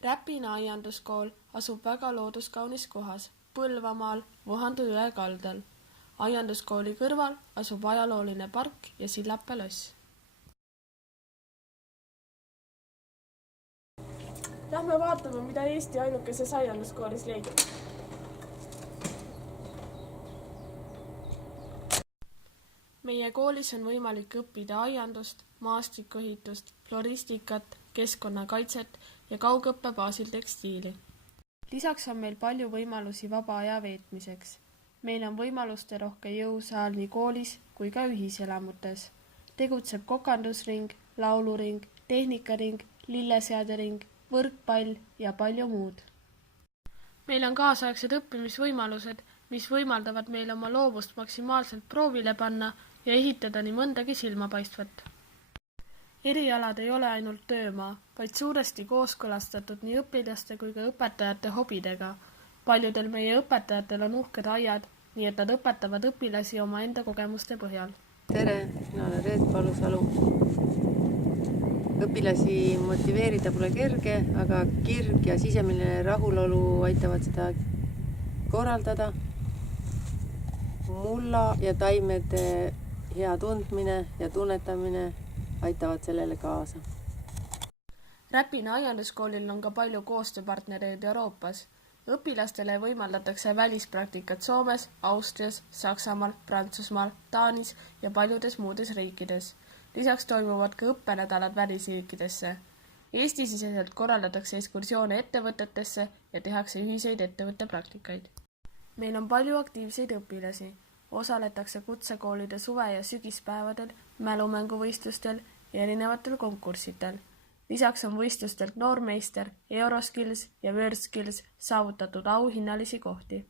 Räpina aianduskool asub väga looduskaunis kohas, Põlvamaal, Vohandu jõe kaldal. Aianduskooli kõrval asub ajalooline park ja Sillapäe loss. Lähme vaatame, mida Eesti ainukeses aianduskoolis leidub. Meie koolis on võimalik õppida aiandust, maastikuehitust, floristikat, keskkonnakaitset ja kaugõppe baasil tekstiili. Lisaks on meil palju võimalusi vaba aja veetmiseks. Meil on võimaluste rohke jõusaal nii koolis kui ka ühiselamutes. Tegutseb kokandusring, lauluring, tehnikaring, lilleseadering, võrkpall ja palju muud. Meil on kaasaegsed õppimisvõimalused, mis võimaldavad meil oma loovust maksimaalselt proovile panna ja ehitada nii mõndagi silmapaistvat. Erialad ei ole ainult töömaa, vaid suuresti kooskõlastatud nii õpilaste kui ka õpetajate hobidega. Paljudel meie õpetajatel on uhked aiad, nii et nad õpetavad õpilasi oma enda kogemuste põhjal. Tere, mina olen Reet Palusalu. Õpilasi motiveerida pole kerge, aga kirg ja sisemine rahulolu aitavad seda korraldada. Mulla ja taimede hea tundmine ja tunnetamine aitavad sellele kaasa. Räpina aianduskoolil on ka palju koostööpartnereid Euroopas. Õpilastele võimaldatakse välispraktikat Soomes, Austrias, Saksamaal, Prantsusmaal, Taanis ja paljudes muudes riikides. Lisaks toimuvad ka õppenädalad välisriikidesse. Eesti-siseselt korraldatakse ekskursioone ettevõtetesse ja tehakse ühiseid ettevõttepraktikaid. Meil on palju aktiivseid õpilasi. Osaletakse kutsekoolide suve- ja sügispäevadel, mälumänguvõistlustel ja erinevatel konkurssitel. Lisaks on võistlustelt Noormeister, Euroskills ja WorldSkills saavutatud auhinnalisi kohti.